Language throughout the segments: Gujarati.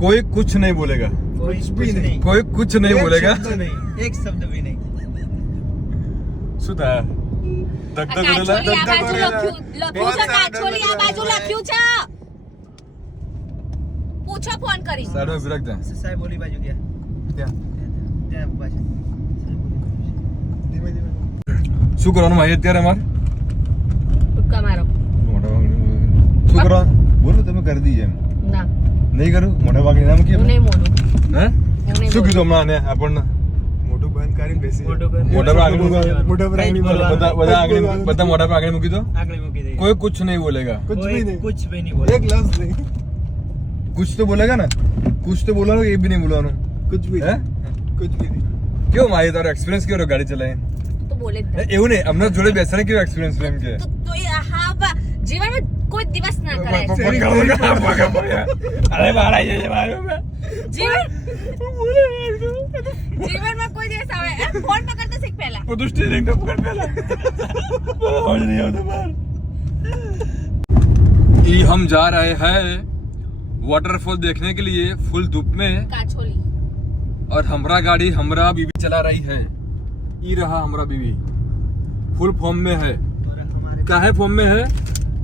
कोई कुछ नहीं बोलेगा, कुछ भी नहीं, कोई कुछ नहीं बोलेगा, एक शब्द भी नहीं. શું થાય? ધક ધક કાચોલી આ ધક બાજુ ધક લખ્યું છે, કાચોલી આ બાજુ લખ્યું છે. પૂછો ફોન કરી. સાડો વિરક જા સાહેબ ઓલી બાજુ ગયા. ત્યાં ત્યાં પાછળ. ધીમે ધીમે. શું કરવાનું ભાઈ અત્યારે અમારે? ટુક્કા મારો. શું કરવાનું બોલો, તમે કરી દીજે એમ. ના નહીં કરું મોઢા વાગી નામ કે હું નહીં મોડું. હે હું નહીં શું મોડું. કીધું હમણાં આને આપણને? મોટું બંધ કરીને બેસી મોટો કર. મોઢા પર આગળ મૂકો. મોટા પર કઈ જ આગળ બોલવાનું. બધા આગળ બધા મોઢા પર આગળ મૂકી દો. આગળ મૂકી દે. કોઈ कुछ नहीं बोलेगा, कुछ भी नहीं, कुछ भी नहीं बोला. एक लफ्ज नहीं, कुछ तो बोलेगा ना, कुछ तो बोलવાનું એ બી નહીં બોલવાનું. कुछ भी હે नहीं, कुछ भी नहीं. કેવો મારી તારો એક્સપિરિયન્સ કેવો રહ્યો ગાડી ચલાવી? તો બોલે જ નહીં. એવું નહીં, અમને જોડે બેસવાનો કેવો એક્સપિરિયન્સ એમ કે તો એ હા જીવનમાં કોઈ દિવસ ના કરાય. અરે બાળા જઈએ મારું જીવનમાં કોઈ દિવસ આવે ફોન પકડતો શીખ પહેલા. બધું સ્ટીરિંગ તો પકડ પહેલા હોજ નહીં આવતો બાર. ये हम जा रहे हैं वाटरफॉल देखने के लिए फुल धूप में, કાચોલી और हमरा गाड़ी हमरा बीवी चला रही है. ये रहा हमरा बीवी फुल फॉर्म में है. और हमारे काहे फॉर्म में है?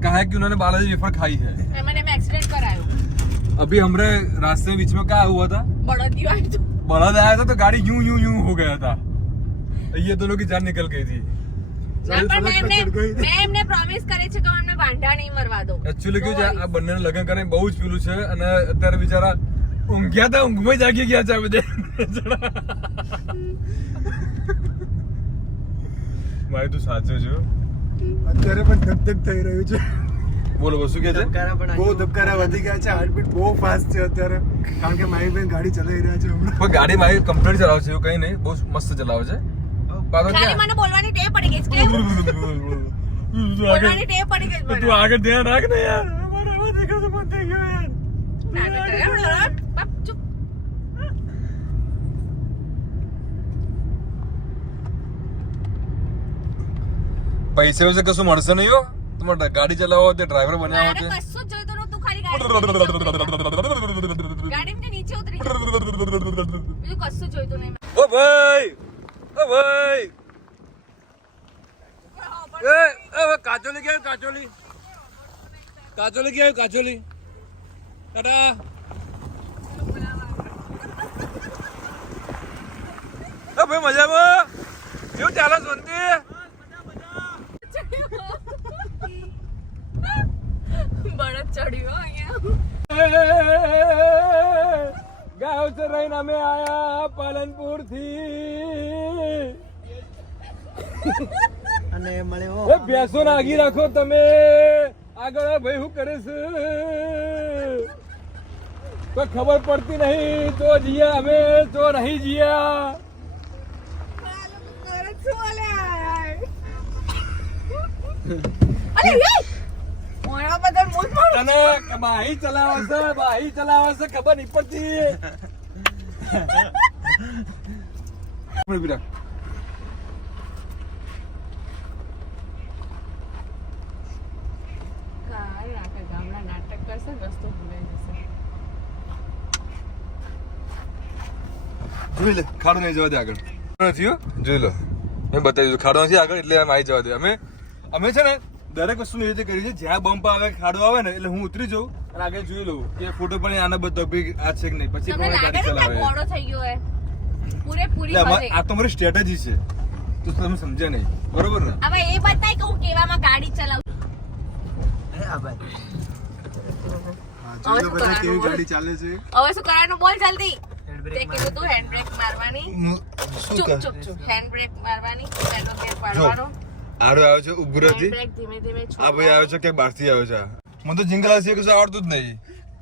काहे कि उन्होंने बालाजी वेफर खाई है. मैंने एक्सीडेंट करायो. अभी हमरे रास्ते में बीच में क्या हुआ था, बड़ा दीवार तो बलद आया था तो गाड़ी यूं यूं यूं हो गया था. ये दोनों की जान निकल गई थी. ના પણ મેં એમને પ્રોમિસ કરી છે કે હું એમને બાંધા નહીં મરવા દો. એકચ્યુઅલી કેવું છે, આ બંનેને લગ્ન કરીને બહુ જ પેલું છે, અને અત્યારે બિચારા ઊંઘ્યા હતા, ઊંઘમાં જાગી ગયા છે આ બધે. ભાઈ તું સાચો છો. અત્યારે પણ ધક ધક થઈ રહ્યું છે, બોલો બોલો, શું કે છે? ધબકારા પણ બહુ ધબકારા વધી ગયા છે, હાર્ટબીટ બહુ ફાસ્ટ છે અત્યારે, કારણ કે મારી બેન ગાડી ચલાવી રહ્યા છે હમણાં. પણ ગાડી મારી કમ્પ્લીટ ચલાવે છે, એવું કઈ નહીં, બહુ મસ્ત ચલાવે છે. પાછો ખાલી ક્યાં? મને બોલવાની ટેવ પડી ગઈ છે કે બોલવાની ટેવ પડી ગઈ છે તું મને. આગળ ધ્યાન રાખ ને યાર, મારા આવા દેખો તો મત થઈ ગયો યાર. ના બેટા, બાપ ચૂપ. પૈસે વૈસે કશું મળશે નહીં હો. તમારે ગાડી ચલાવો તે ડ્રાઈવર બન્યા મારે હોય કશું જ જોઈતું નહોતું, ખાલી ગાડીમાંથી નીચે ઉતરી જાઓ. બીજું કશું જોઈતું નહીં. ઓ ભાઈ, ઓ ભાઈ, એ કાચોલી ક્યાં? કાચોલી કાચોલી ક્યાં? કાચોલી ટાટા. ઓ ભાઈ મજામાં? કેવું ચાલે શાંતિ? બળદ ચડ્યો અહીંયા. ગાંવ से રહીને અમે આયા પાલનપુર થી. અને મળ્યો એ ભેંસો નાગી રાખો તમે આગળ. ભાઈ શું કરે છે તો ખબર પડતી નહીં, તો જીયા અમે તો નહીં જીયા. તને બાહી ચલાવે છે, બાહી ચલાવે છે, ખબર નહીં પડતી. નાટક કરશે, રસ્તો ભૂલાઈ જશે. જોઈ લે, ખાડો નહીં જવા દે આગળ. નથી હો, જોઈ લો, મેં બતાવી દીધું ખાડો નથી આગળ, એટલે આમ આવી જવા દે. અમે છે ને દરેક વસ્તુ એવી રીતે કરી છે, જ્યાં બમ્પ આવે ખાડો આવે ને એટલે હું ઉતરી જાઉં અને આગળ જોઈ લઉં કે ફોટો પણ આના બધો આ છે કે નહીં, પછી તમને પ્રમાણે લાગે ગાડી છે કે ચલાવે. મોડો થઈ ગયો હે? પૂરેપૂરી એટલે બધે. આ તો મારી સ્ટ્રેટેજી છે, તો તમે સમજ્યા નહીં, બરોબર ને? હવે એ બતાય કે હું કેવામાં ગાડી ચલાવું. હા ભાઈ. જોઈ લો બધા કેવી ગાડી ચાલે છે. હવે શું કરવાનું બોલ જલ્દી. તે હેન્ડ બ્રેક કીધું તું હેન્ડ બ્રેક મારવાની. શું ચૂપ કર? ચૂપ ચૂપ. હેન્ડ બ્રેક મારવાની, પેડલ ગેર પાડવાનો. આડો આવ્યો છે ઉભરો હેન્ડ થી, બ્રેક ધીમે ધીમે આ ભાઈ છોડવાનો. આવ્યો છે કે બહારથી આવ્યો છે. મને તો જિંગલા છે કશું આવડતું જ નહીં.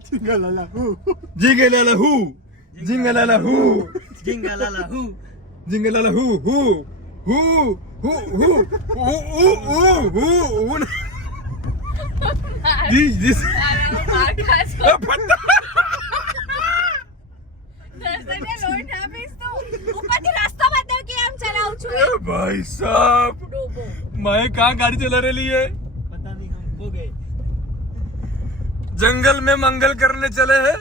જીંગલાલા હું. જિંગલાલા હું, જિંગલાલા હું, જીંગાલાલા હું. જિંગલાલા હું, હું This માર ખાશો. દર્શને લોટ આપીશ તું. ઉપરથી રસ્તો બતાવ કે આમ ચલાવું છું. भाई साहब ડોબો. मैं कहाँ गाड़ी चला रही है? पता नहीं हम खो गए. जंगल में मंगल करने चले हैं.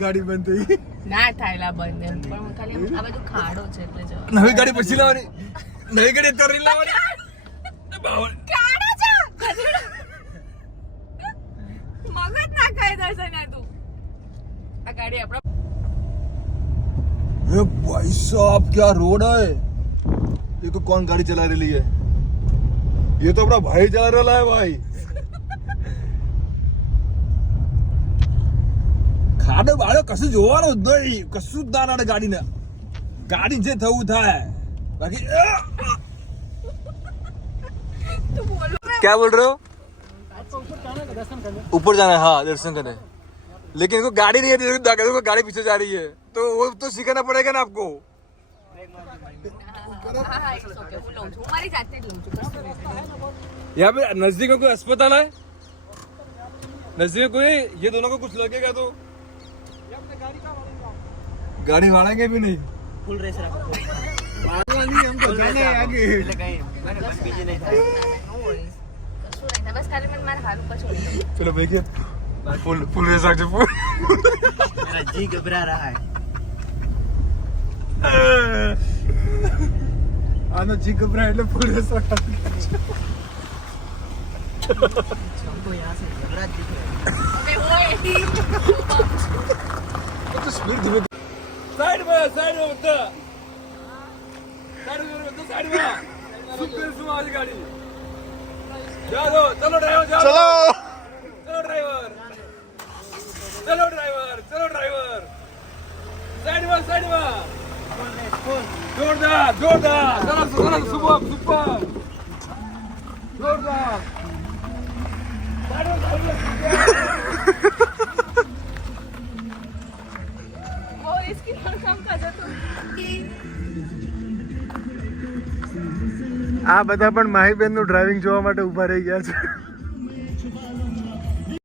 ગાડી બંધ થઈ ના થાયલા બંધ એમ પણ હું ખાલી આ બધું ખાડો છે એટલે જો નવી ગાડી પછી લાવવાની નવી ગાડી અત્યારે નહીં લાવવાની ખાડો છે મગજ ના ખાય દર્શન તું આ ગાડી આપણા ए भाई साहब क्या रोड है ये तो कौन गाड़ी चला रही है ये तो अपना भाई चला रहा है भाई ખાડો બાળો કશું જોવાનું જ નહીં કશું જ ના નડે ગાડીને ગાડી જે થવું થાય બાકી તું બોલો क्या बोल रहे हो ऊपर जाना है हाँ दर्शन करने लेकिन इनको गाड़ी नहीं है देखो गाड़ी पीछे जा रही है तो वो तो सीखना पड़ेगा ना आपको હા it's okay હું લઉં છું હું મારી જાતે જ લઉં છું કશું નહીં यहाँ पे नजदीक में कोई अस्पताल है नजदीक में कोई ये दोनों को कुछ लगेगा तो गाड़ी भाड़ेंगे भी नहीं ફૂલ રેસ રાખો हमको जाना है आगे એટલે કઈ બસ બીજી નહીં થાય નો વરીઝ કશું નહીં થાય બસ ખાલી મને મારા હાથ ઉપર છોડી દો चलो देखिए फुल रेस आगे फुल मेरा जी घबरा रहा है આનો જી ઘબરાય એટલે ફૂલ રેસ हमको यहाँ से घबराहट दिख रहा है હવે ઓય तो स्पीड धीमे साइड में बता साइड में सुपर सुमाज गाड़ी जा दो चलो ड्राइवर जाओ चलो ड्राइवर साइड में जोरदार चलो सुपर जोरदार वो इसकी काम कर दो तुम આ બધા પણ માહીબેન નું ડ્રાઇવિંગ જોવા માટે ઊભા રહી ગયા છે